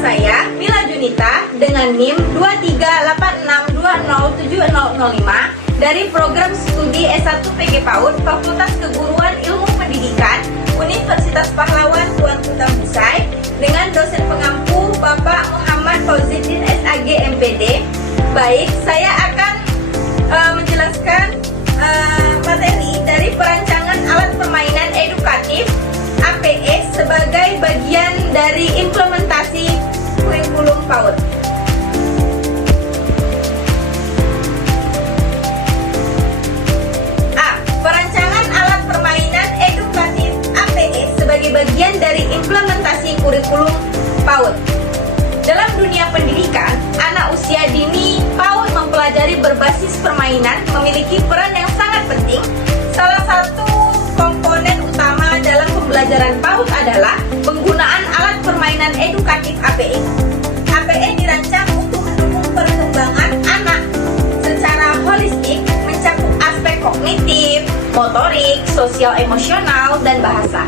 saya Mila Junita dengan NIM 2386207005 dari program studi S1 PG PAUD Fakultas Keguruan Ilmu Pendidikan Universitas Pahlawan Tuan Kuta Busai dengan dosen pengampu Bapak Muhammad Fauziddin SAG MPD. Baik, saya akan menjelaskan materi dari perancangan alat permainan edukatif APE sebagai bagian dari implementasi kurikulum PAUD. Perancangan alat permainan edukatif APE sebagai bagian dari implementasi kurikulum PAUD. Dalam dunia pendidikan, anak usia dini PAUD mempelajari berbasis permainan memiliki peran yang sangat penting. Salah satu komponen utama dalam pembelajaran PAUD adalah penggunaan alat permainan edukatif APE. APE dirancang untuk mendukung perkembangan anak secara holistik, mencakup aspek kognitif, motorik, sosial emosional, dan bahasa.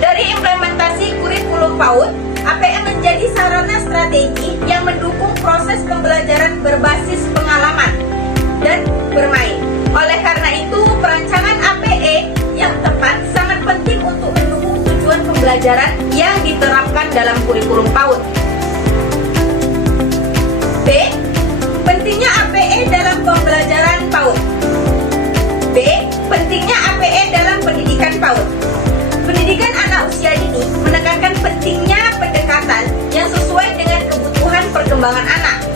Dari implementasi kurikulum PAUD, APE menjadi sarana strategi yang mendukung proses pembelajaran berbasis pengalaman dan bermain. Oleh karena itu, perancangan APE yang tepat sangat penting untuk mendukung tujuan pembelajaran yang diterapkan dalam kurikulum PAUD. B. Pentingnya APE dalam pembelajaran PAUD. B. Pentingnya APE dalam pendidikan PAUD. Pendidikan anak usia dini menekankan pentingnya pendekatan yang sesuai dengan kebutuhan perkembangan anak.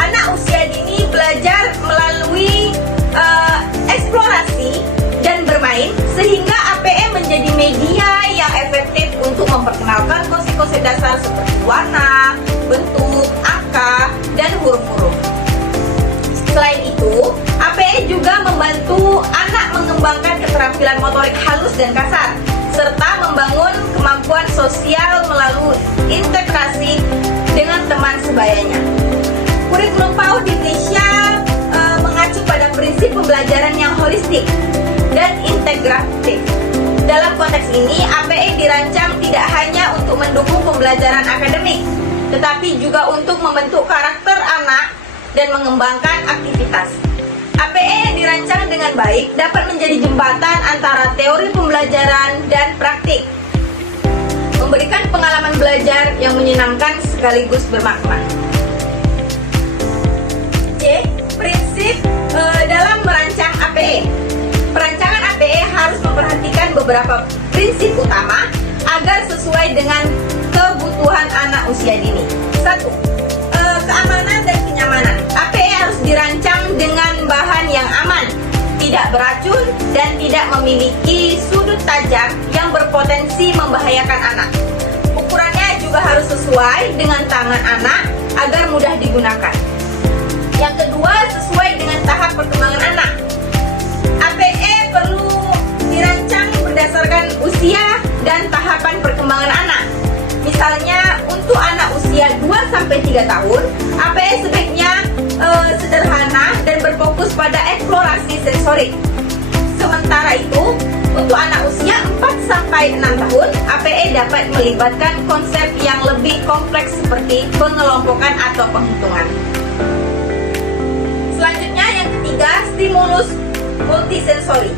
Anak usia dini belajar melalui eksplorasi dan bermain, sehingga APE menjadi media yang efektif untuk memperkenalkan konsep-konsep dasar seperti warna, bentuk, angka, dan huruf-huruf. Selain itu, APE juga membantu anak mengembangkan keterampilan motorik halus dan kasar, serta membangun kemampuan sosial melalui integrasi dengan teman sebayanya. Kurikulum PAUD di Indonesia mengacu pada prinsip pembelajaran yang holistik dan integratif. Dalam konteks ini, APE dirancang tidak hanya untuk mendukung pembelajaran akademik, tetapi juga untuk membentuk karakter anak dan mengembangkan aktivitas. APE yang dirancang dengan baik dapat menjadi jembatan antara teori pembelajaran dan praktik, memberikan pengalaman belajar yang menyenangkan sekaligus bermakna. C. Prinsip dalam merancang APE. Perancangan APE harus memperhatikan beberapa prinsip utama agar sesuai dengan kebutuhan anak usia dini. 1. Keamanan dan kenyamanan. APE harus dirancang dengan bahan yang aman, tidak beracun, dan tidak memiliki sudut tajam yang berpotensi membahayakan anak. Ukurannya juga harus sesuai dengan tangan anak agar mudah digunakan. Yang kedua, sesuai dengan tahap perkembangan anak. APE perlu dirancang berdasarkan usia dan tahapan perkembangan anak. Misalnya, untuk anak usia 2-3 tahun, APE sebaiknya sederhana dan berfokus pada eksplorasi sensorik. Sementara itu, untuk anak usia 4-6 tahun, APE dapat melibatkan konsep yang lebih kompleks seperti pengelompokan atau penghitungan. Selanjutnya, yang ketiga, stimulus multisensori.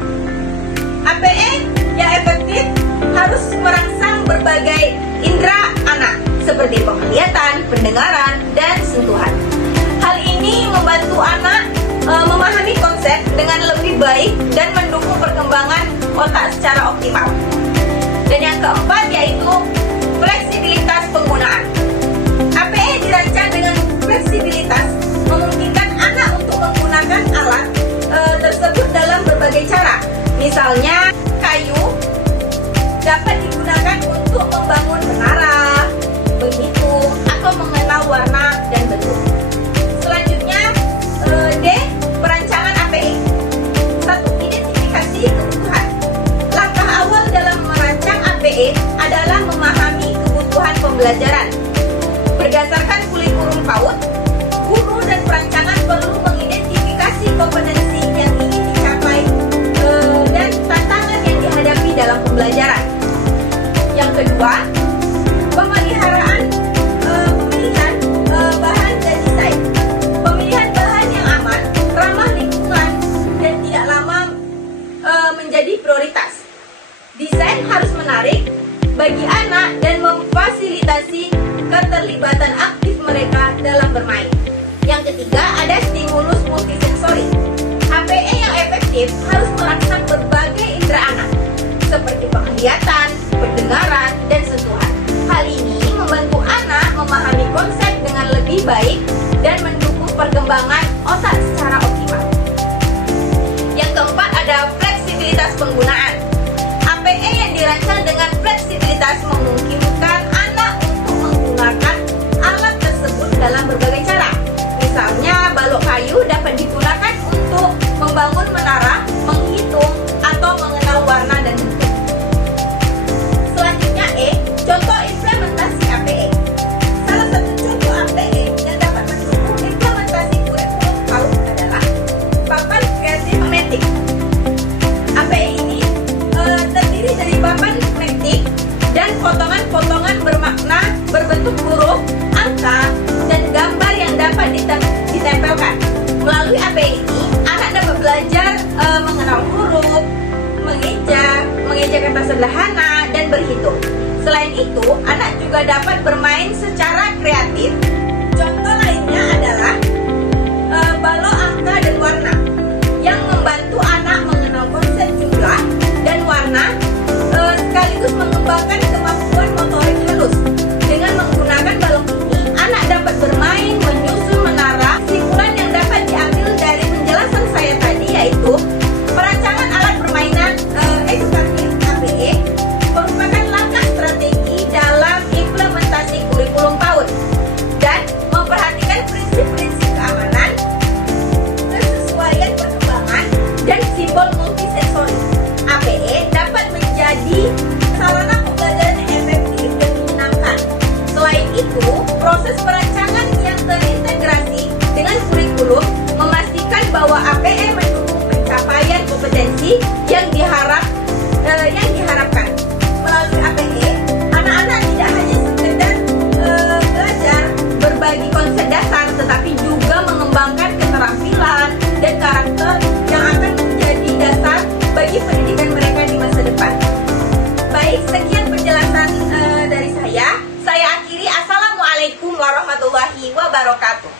APE yang efektif harus merangsang berbagai indera anak seperti penglihatan, pendengaran, dan sentuhan. Hal ini membantu anak memahami konsep dengan lebih baik dan mendukung perkembangan otak secara optimal. Dan yang keempat yaitu fleksibilitas penggunaan. APE dirancang dengan fleksibilitas memungkinkan anak untuk menggunakan alat tersebut dalam berbagai cara. Misalnya, kayu dapat digunakan untuk membangun menara, menghitung, atau mengenal warna dan bentuk. Selanjutnya, D. Perancangan APE. 1. Identifikasi kebutuhan. Langkah awal dalam merancang APE adalah memahami kebutuhan pembelajaran. Berdasarkan kurikulum PAUD, guru dan perancangan perlu mengidentifikasi kompetensi yang ingin dicapai dan tantangan yang dihadapi dalam pembelajaran. Yang kedua, pemeliharaan penglihatan, pendengaran, dan sentuhan. Hal ini membantu anak memahami konsep dengan lebih baik dan mendukung perkembangan otak secara optimal. Yang keempat ada fleksibilitas penggunaan. APE yang dirancang dengan fleksibilitas memungkinkan anak untuk menggunakan alat tersebut dalam berbagai cara. Misalnya, balok kayu dapat digunakan untuk membangun menara, menghitung, atau mengenal warna dan bentuk. Selanjutnya contoh implementasi APE. Salah satu contoh APE yang dapat mendukung implementasi kurikulum PAUD adalah papan kreatif magnetik. APE ini terdiri dari papan magnetik dan potongan-potongan bermakna berbentuk huruf, angka, dan gambar yang dapat ditempelkan. Melalui APE ini, anak dapat belajar mengenal huruf, mengeja kata sederhana, dan berhitung. Selain itu, anak juga dapat bermain secara kreatif. Contoh lainnya adalah balok angka dan warna yang membantu anak mengenal konsep jumlah dan warna, sekaligus mengembangkan kemampuan motorik halus. Dengan menggunakan balok ini, anak dapat bermain menyusun menara. Kesimpulan yang dapat diambil dari penjelasan saya tadi yaitu perancangan alat permainan edukatif APE merupakan langkah strategi dalam implementasi kurikulum PAUD dan memperhatikan prinsip-prinsip keamanan, kesesuaian perkembangan, dan simbol multisensori. APE dapat menjadi sarana pembelajaran yang efektif dan menyenangkan. Selain itu, proses perancangan yang terintegrasi dengan kurikulum memastikan bahwa APE mendukung pencapaian kompetensi yang diharapkan. Melalui APE, anak-anak tidak hanya sekedar belajar berbagi konsep dasar, tetapi juga mengembangkan keterampilan dan karakter yang akan menjadi dasar bagi pendidikan mereka di masa depan. Baik, sekian penjelasan dari saya. Saya akhiri. Assalamualaikum warahmatullahi wabarakatuh.